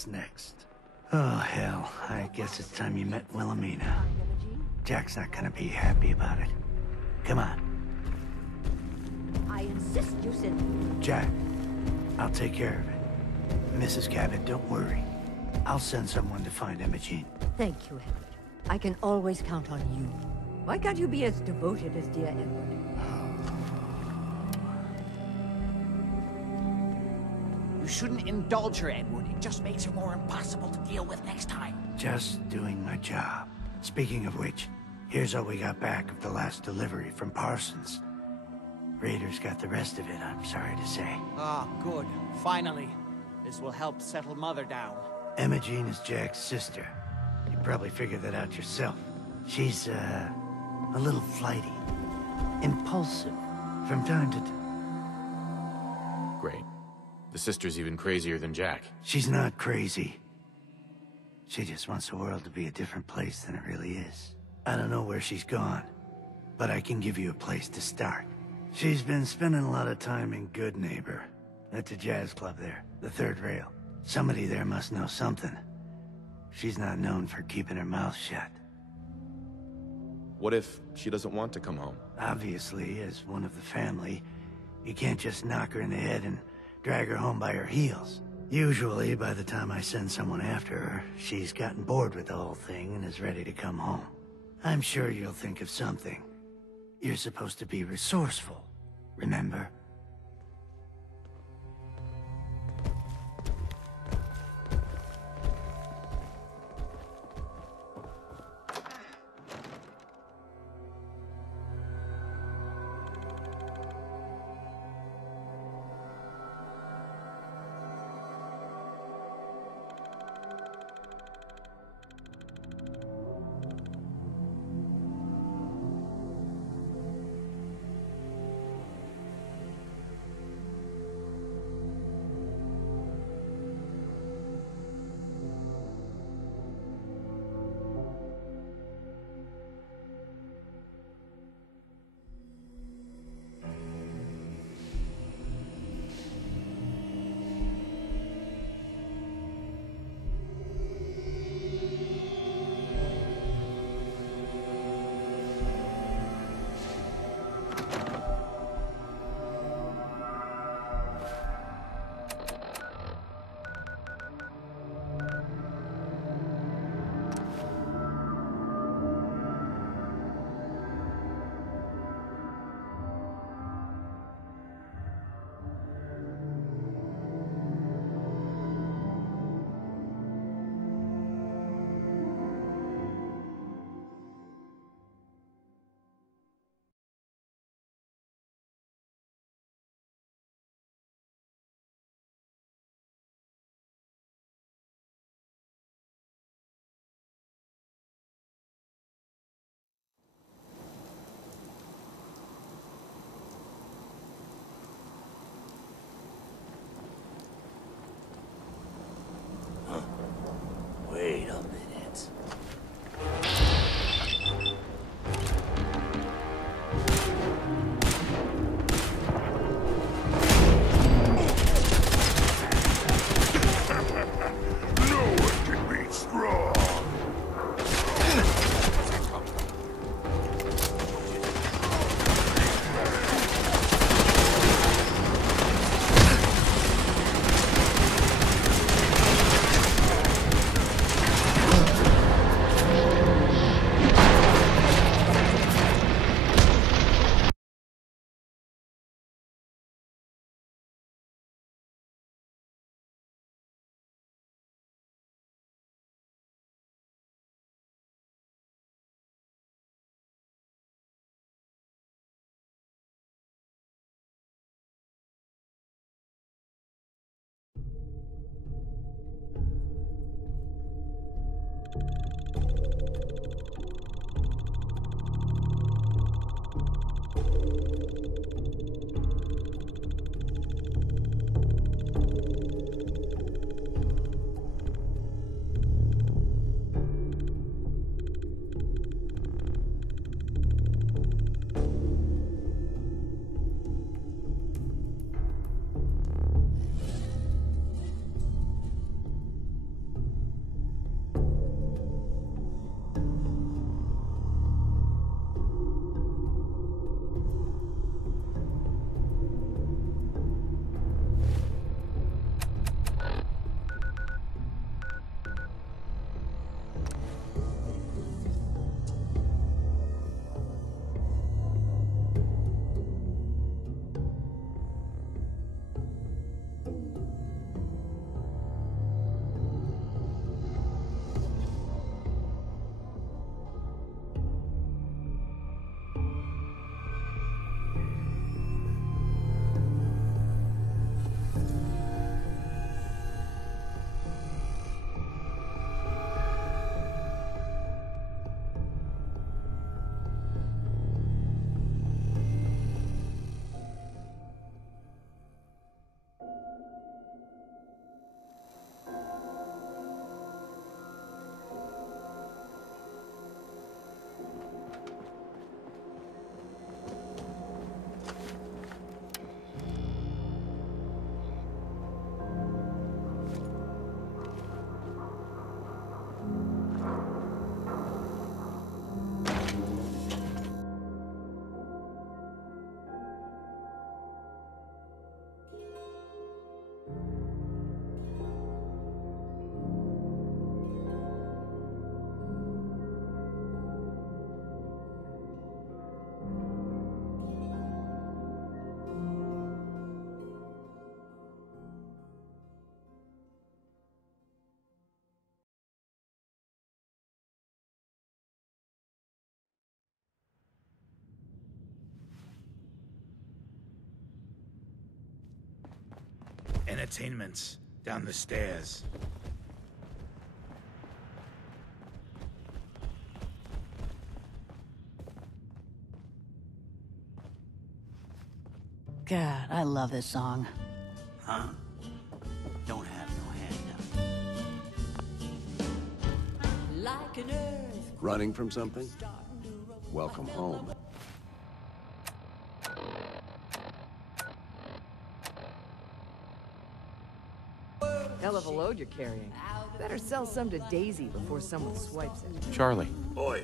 What's next? Oh, hell. I guess it's time you met Wilhelmina. Jack's not gonna be happy about it. Come on. I insist you sit. Jack, I'll take care of it. Mrs. Cabot, don't worry. I'll send someone to find Emogene. Thank you, Edward. I can always count on you. Why can't you be as devoted as dear Edward? You shouldn't indulge her, Edward. It just makes her more impossible to deal with next time. Just doing my job. Speaking of which, here's all we got back of the last delivery from Parsons. Raiders got the rest of it, I'm sorry to say. Ah, good. Finally. This will help settle Mother down. Emogene is Jack's sister. You probably figured that out yourself. She's, a little flighty. Impulsive. From time to time. Great. The sister's even crazier than Jack. She's not crazy. She just wants the world to be a different place than it really is. I don't know where she's gone, but I can give you a place to start. She's been spending a lot of time in Good Neighbor. At the jazz club there, the third rail. Somebody there must know something. She's not known for keeping her mouth shut. What if she doesn't want to come home? Obviously, as one of the family, you can't just knock her in the head and drag her home by her heels. Usually, by the time I send someone after her, she's gotten bored with the whole thing and is ready to come home. I'm sure you'll think of something. You're supposed to be resourceful, remember? entertainment down the stairs. God, I love this song. Huh? Don't have no handout. Like an earth. Running from something? Welcome home. Hell of a load you're carrying. Better sell some to Daisy before someone swipes it. Charlie. Boy,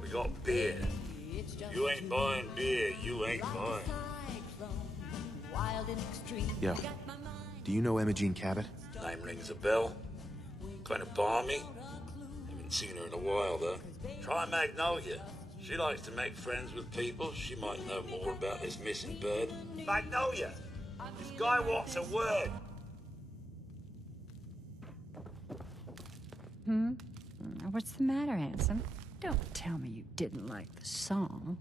we got beer. You ain't buying beer, you ain't buying. Yo. Do you know Emogene Cabot? Name rings a bell. Kind of balmy. Haven't seen her in a while, though. Try Magnolia. She likes to make friends with people. She might know more about this missing bird. Magnolia! This guy wants a word. What's the matter, handsome? Don't tell me you didn't like the song.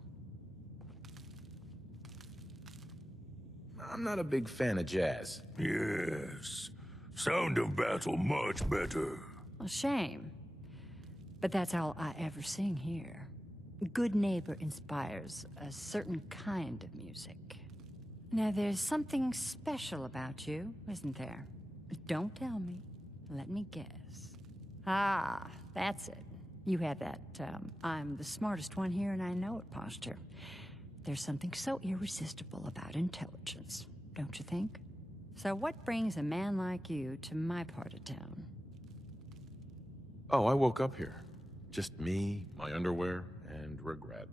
I'm not a big fan of jazz. Yes. Sound of battle much better. Well, shame. But that's all I ever sing here. Good Neighbor inspires a certain kind of music. Now, there's something special about you, isn't there? Don't tell me. Let me guess. Ah, that's it. You have that, I'm the smartest one here and I know it posture. There's something so irresistible about intelligence, don't you think? So what brings a man like you to my part of town? Oh, I woke up here. Just me, my underwear, and regret.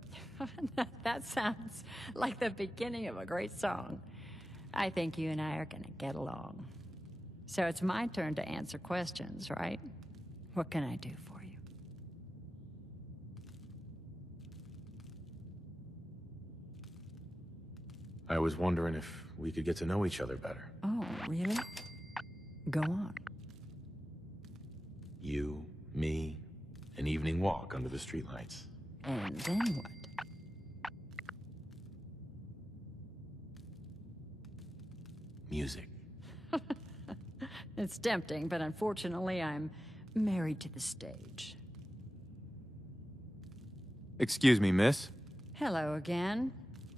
That sounds like the beginning of a great song. I think you and I are gonna get along. So it's my turn to answer questions, right? What can I do for you? I was wondering if we could get to know each other better. Oh, really? Go on. You, me, an evening walk under the streetlights. And then what? Music. It's tempting, but unfortunately I'm married to the stage. Excuse me, miss? Hello again.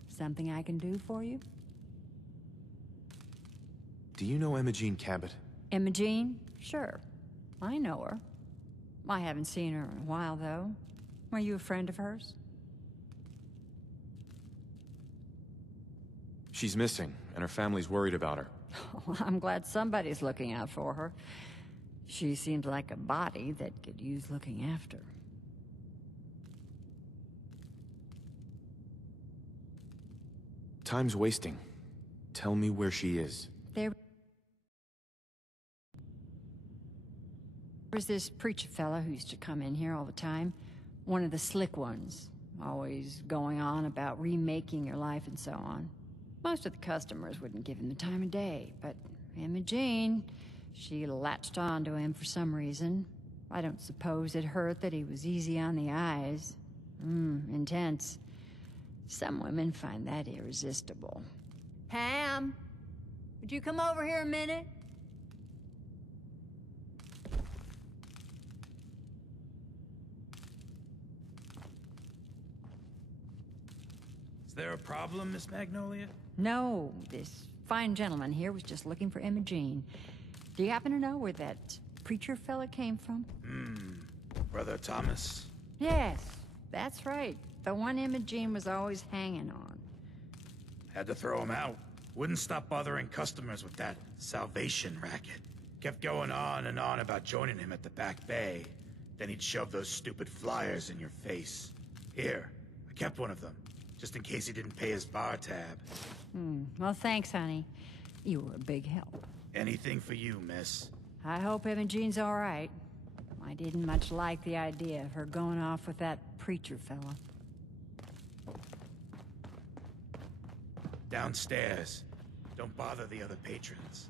Something I can do for you? Do you know Emogene Cabot? Emogene? Sure. I know her. I haven't seen her in a while, though. Are you a friend of hers? She's missing, and her family's worried about her. Oh, I'm glad somebody's looking out for her. She seems like a body that could use looking after. Time's wasting. Tell me where she is. There was this preacher fella who used to come in here all the time. One of the slick ones. Always going on about remaking your life and so on. Most of the customers wouldn't give him the time of day, but Emogene, she latched on to him for some reason. I don't suppose it hurt that he was easy on the eyes. Intense. Some women find that irresistible. Pam, would you come over here a minute? Is there a problem, Miss Magnolia? No, this fine gentleman here was just looking for Emogene. Do you happen to know where that preacher fella came from? Brother Thomas. Yes, that's right. The one Emogene was always hanging on. Had to throw him out. Wouldn't stop bothering customers with that salvation racket. Kept going on and on about joining him at the back bay. Then he'd shove those stupid flyers in your face. Here, I kept one of them, just in case he didn't pay his bar tab. Well, thanks, honey. You were a big help. Anything for you, miss. I hope Emogene's all right. I didn't much like the idea of her going off with that preacher fella. Downstairs. Don't bother the other patrons.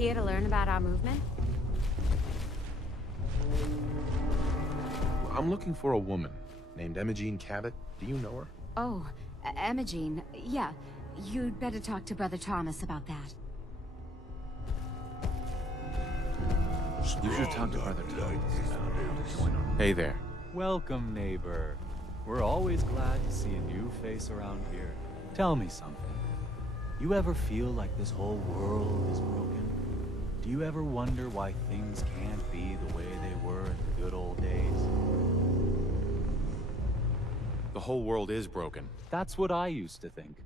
Here to learn about our movement? I'm looking for a woman named Emogene Cabot. Do you know her? Oh, Emogene. Yeah. You'd better talk to Brother Thomas about that. You should talk to Brother Thomas about how to join our... Hey there. Welcome, neighbor. We're always glad to see a new face around here. Tell me something. You ever feel like this whole world is broken? Do you ever wonder why things can't be the way they were in the good old days? The whole world is broken. That's what I used to think.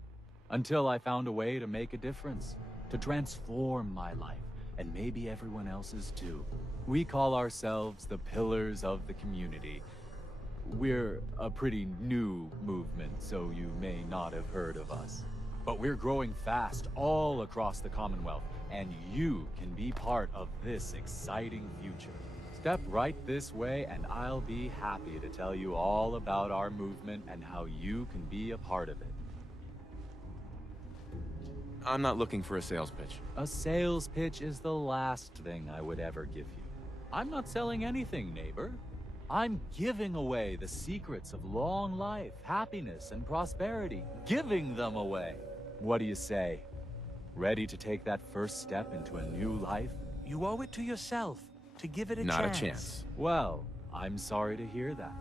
Until I found a way to make a difference. To transform my life. And maybe everyone else's too. We call ourselves the Pillars of the Community. We're a pretty new movement, so you may not have heard of us. But we're growing fast all across the Commonwealth, and you can be part of this exciting future. Step right this way, and I'll be happy to tell you all about our movement and how you can be a part of it. I'm not looking for a sales pitch. A sales pitch is the last thing I would ever give you. I'm not selling anything, neighbor. I'm giving away the secrets of long life, happiness, and prosperity. Giving them away. What do you say? Ready to take that first step into a new life? You owe it to yourself to give it a chance. Not a chance. Well, I'm sorry to hear that.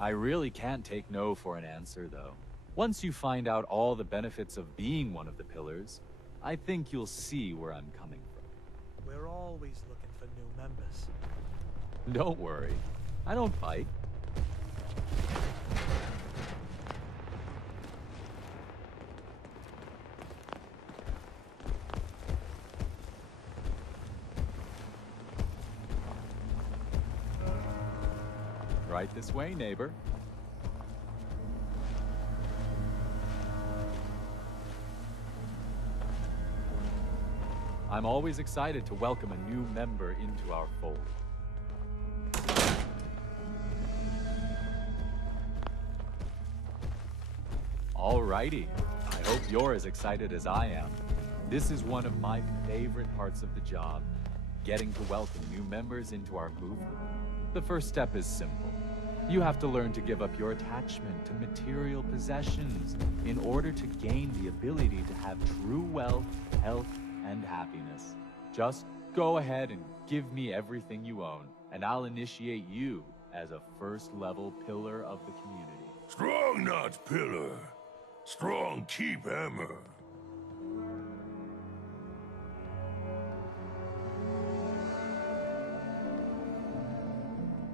I really can't take no for an answer, though. Once you find out all the benefits of being one of the pillars, I think you'll see where I'm coming from. We're always looking for new members. Don't worry. I don't bite. Right this way, neighbor. I'm always excited to welcome a new member into our fold. Alrighty. I hope you're as excited as I am. This is one of my favorite parts of the job, getting to welcome new members into our movement. The first step is simple. You have to learn to give up your attachment to material possessions in order to gain the ability to have true wealth, health, and happiness. Just go ahead and give me everything you own, and I'll initiate you as a first-level pillar of the community. Strong knots, pillar. Strong keep hammer.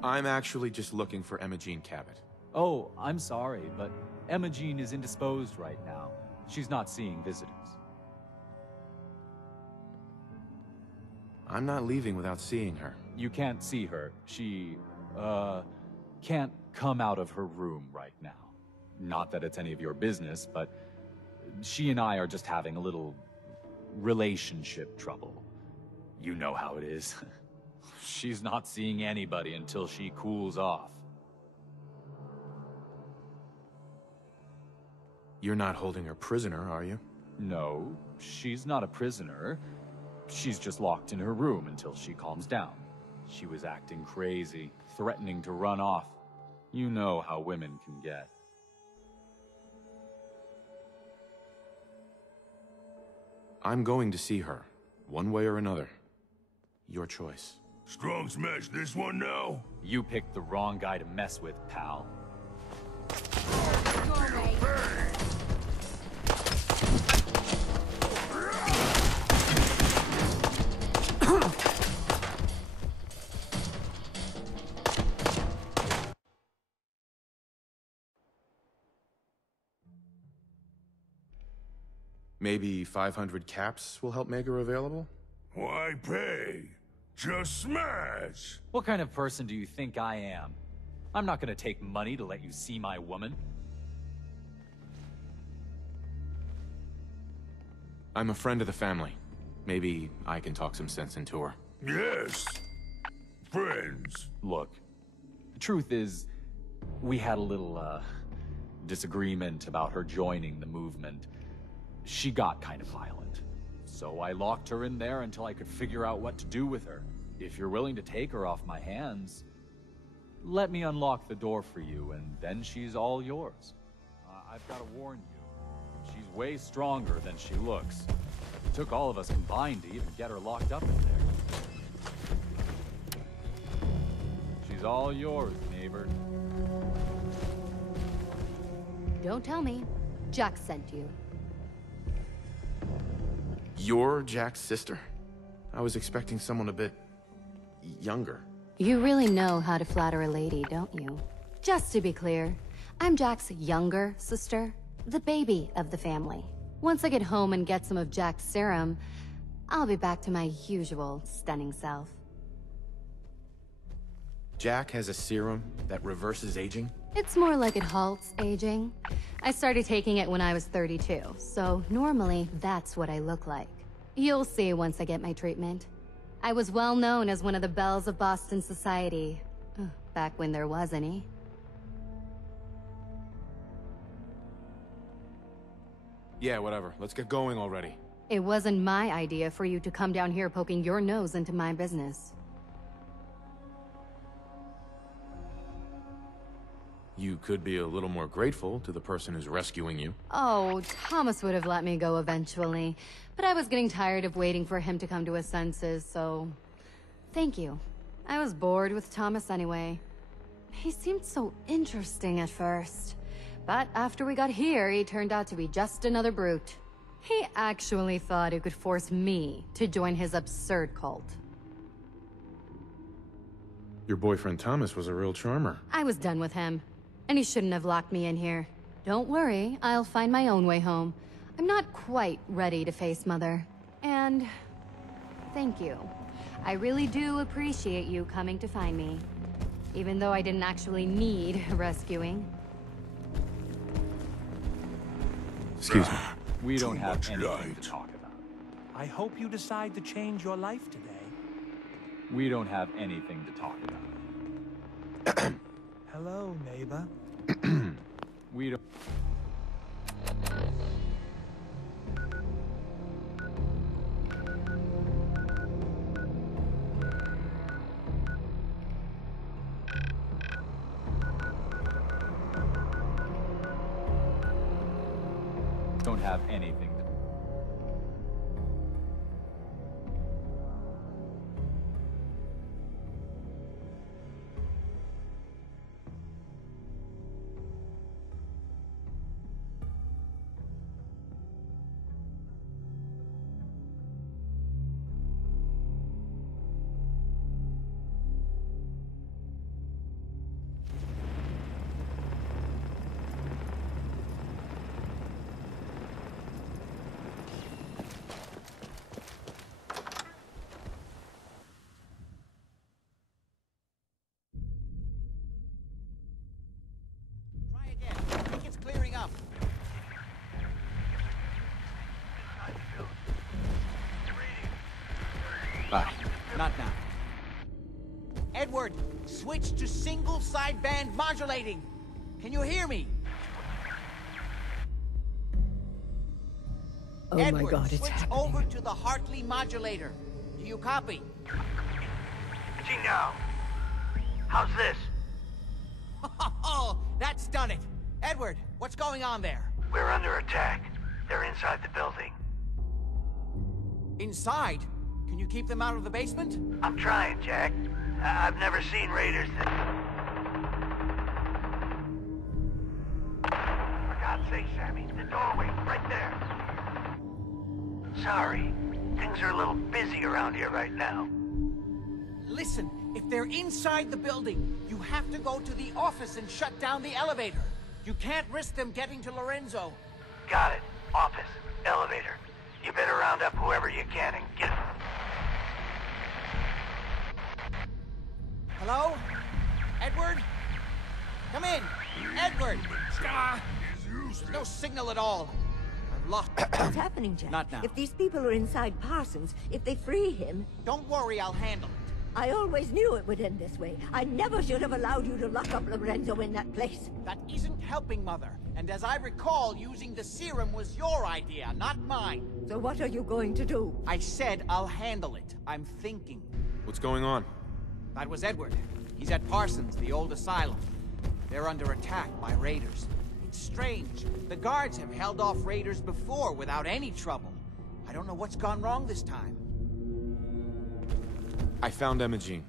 I'm actually just looking for Emogene Cabot. Oh, I'm sorry, but Emogene is indisposed right now. She's not seeing visitors. I'm not leaving without seeing her. You can't see her. She, can't come out of her room right now. Not that it's any of your business, but she and I are just having a little relationship trouble. You know how it is. She's not seeing anybody until she cools off. You're not holding her prisoner, are you? No, she's not a prisoner. She's just locked in her room until she calms down. She was acting crazy, threatening to run off. You know how women can get. I'm going to see her, one way or another. Your choice. Strong smash this one now? You picked the wrong guy to mess with, pal. Maybe 500 caps will help make her available? Why pay? Just smash! What kind of person do you think I am? I'm not gonna take money to let you see my woman. I'm a friend of the family. Maybe I can talk some sense into her. Yes. Friends. Look, the truth is, we had a little, disagreement about her joining the movement. She got kind of violent. So I locked her in there until I could figure out what to do with her. If you're willing to take her off my hands, let me unlock the door for you, and then she's all yours. I've got to warn you, she's way stronger than she looks. It took all of us combined to even get her locked up in there. She's all yours, neighbor. Don't tell me. Jack sent you. You're Jack's sister? I was expecting someone a bit younger. You really know how to flatter a lady, don't you? Just to be clear, I'm Jack's younger sister, the baby of the family. Once I get home and get some of Jack's serum, I'll be back to my usual stunning self. Jack has a serum that reverses aging? It's more like it halts aging. I started taking it when I was 32, so normally that's what I look like. You'll see once I get my treatment. I was well known as one of the belles of Boston society, back when there was any. Yeah, whatever. Let's get going already. It wasn't my idea for you to come down here poking your nose into my business. You could be a little more grateful to the person who's rescuing you. Oh, Thomas would have let me go eventually, but I was getting tired of waiting for him to come to his senses, so... Thank you. I was bored with Thomas anyway. He seemed so interesting at first, but after we got here, he turned out to be just another brute. He actually thought he could force me to join his absurd cult. Your boyfriend Thomas was a real charmer. I was done with him. And he shouldn't have locked me in here. Don't worry, I'll find my own way home. I'm not quite ready to face Mother. And... thank you. I really do appreciate you coming to find me. Even though I didn't actually need rescuing. Excuse me. We don't have anything to talk about. I hope you decide to change your life today. We don't have anything to talk about. Hello, neighbor. We don't... don't have anything to... Not now. Edward, switch to single sideband modulating. Can you hear me? Oh Edward, my God, it's switch happening. over to the Hartley modulator. Do you copy? See now. How's this? Oh, that's done it. Edward, what's going on there? We're under attack. They're inside the building. Inside? Can you keep them out of the basement? I'm trying, Jack. I've never seen raiders that... For God's sake, Sammy, the doorway, right there. Sorry. Things are a little busy around here right now. Listen, if they're inside the building, you have to go to the office and shut down the elevator. You can't risk them getting to Lorenzo. Got it. Office. Elevator. You better round up whoever you can and get... Hello? Edward? Come in! Edward! There's no signal at all. I've lost... What's happening, Jack? Not now. If these people are inside Parsons, if they free him... Don't worry, I'll handle it. I always knew it would end this way. I never should have allowed you to lock up Lorenzo in that place. That isn't helping, Mother. And as I recall, using the serum was your idea, not mine. So what are you going to do? I said I'll handle it. I'm thinking. What's going on? That was Edward. He's at Parsons, the old asylum. They're under attack by raiders. It's strange. The guards have held off raiders before without any trouble. I don't know what's gone wrong this time. I found Emogene.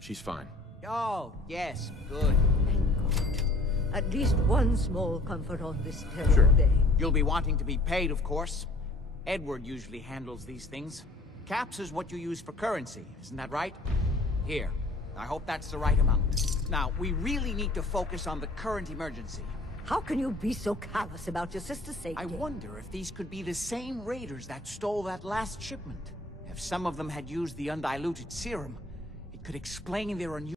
She's fine. Oh, yes, good. Thank God. At least one small comfort on this terrible day. You'll be wanting to be paid, of course. Edward usually handles these things. Caps is what you use for currency, isn't that right? Here. I hope that's the right amount. Now, we really need to focus on the current emergency. How can you be so callous about your sister's safety? I wonder if these could be the same raiders that stole that last shipment. If some of them had used the undiluted serum, it could explain their unusual